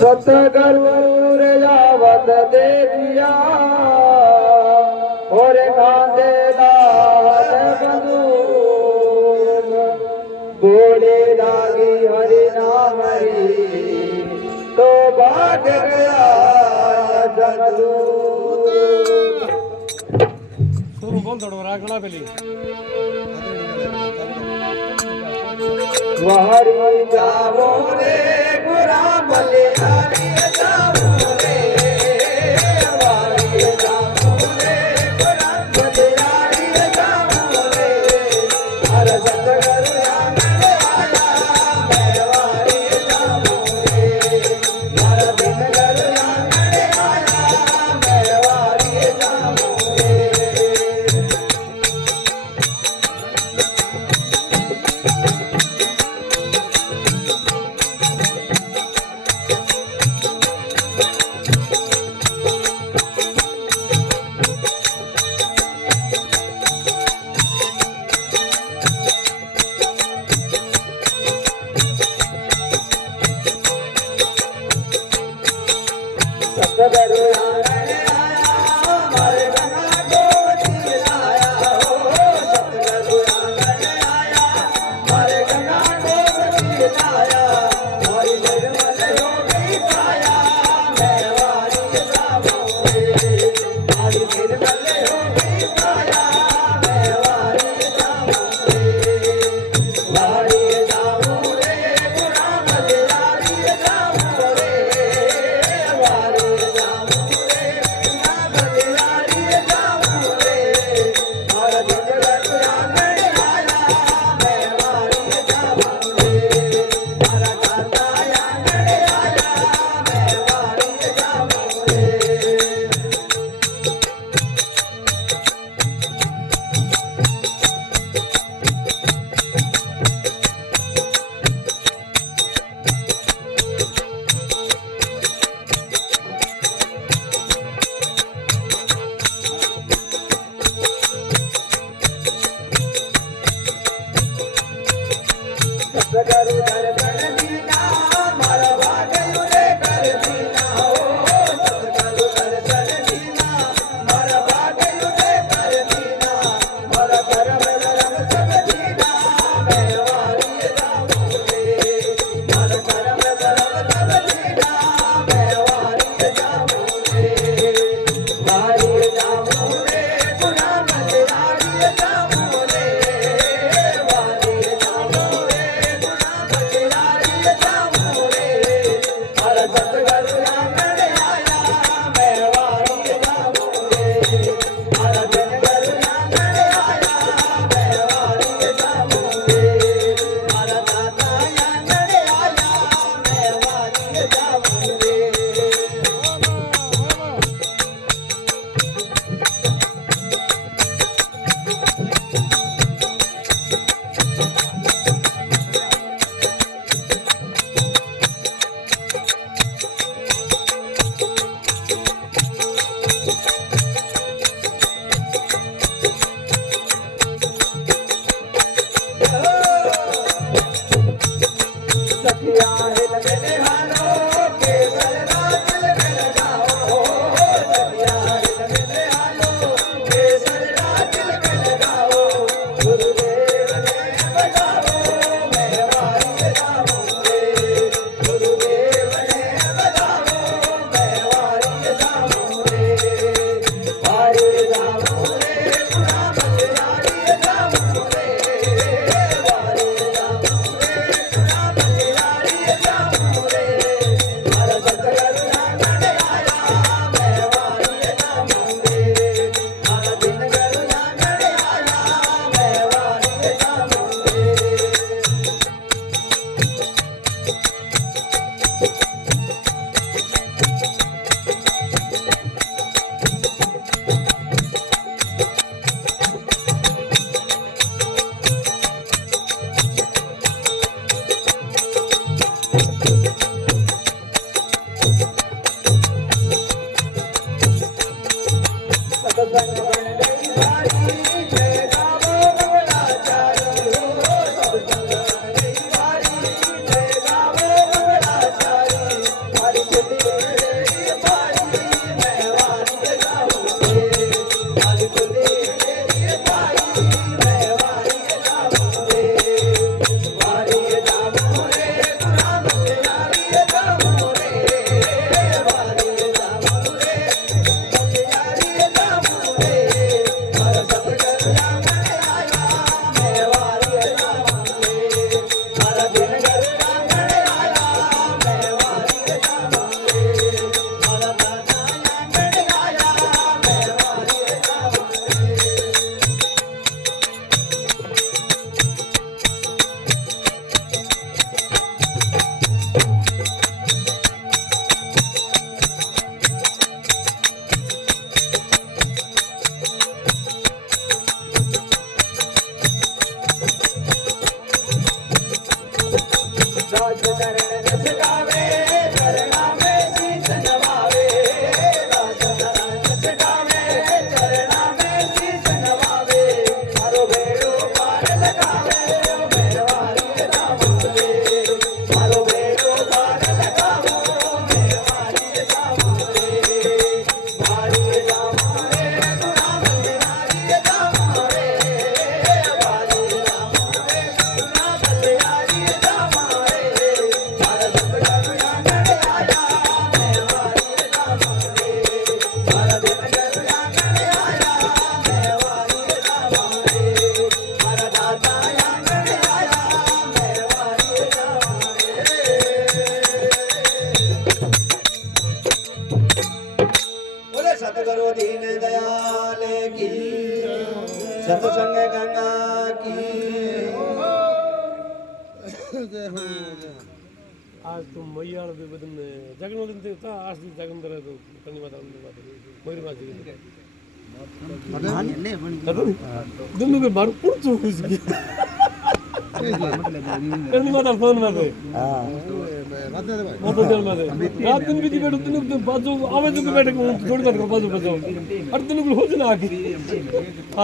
सतगुर यावत देखिया और कांदे लाल बंधु बोले लागी हरि नाम हरि तो भाग गया जगदू सुरू बोल दड़ो रागणा बेली वारी जावो रे गुरा बले हरि जावो रे वारी जावो रे गुरा बले हरि जावो रे हर सतगुरु आंगन आया मैं वारी जावो रे हर दिन गुरु आंगन आया मैं वारी जावो रे सतगुरु आंगन आया हमारे गंगा गोमती लाया हो सतगुरु आंगन आया हमारे गंगा गोमती लाया हमारी निर्मल योगी पाया मैं वारी जावो रे हमारी निर्मल योगी पाया मैं वारी जावो रे वारी जावो रे गुरा बलिहारी जावो रे वारी जामो रे वारी जामो रे बलियारी जामो रे मारा सतगुरु आंगणे आया मैं वारी जामो रे मारा दिन गुरु आंगणे आया मैं वारी जामो रे मारा दादा आंगणे आया मैं वारी जामो रे दास चरण जस गावे चरणा में शीस नवावे दास चरण जस गावे चरणा में शीस नवावे मारो बेड़ो पार लगावे मेवारी जामो रे मारो बेड़ो पार लगावो मेवारी जामो रे वारी जामो रे गुना बलिहारी जामो रे वारी जामो रे गुना बलिहारी जामो रे मारा सतगुरु आंगणे आया मैं वारी जामो रे मारा दिन गुरु आंगणे आया मैं वारी जामो रे मारा दादा आंगणे आया मैं वारी जामो रे बोले सतगुरु दीन दयाल की सतसंग गंगा की आज तो मैयाळ बी बदन जगन ते ता आज दी जगन दर तो कनी माता मयूर माती दुनु के बार पुरचो इसकी कनी माता फोन में हां मत दिल में रात दिन भी बैठो दिन बाजू आवे तो बैठे को थोड़ी बात को बाजू बाजू और दिन को हो जना आके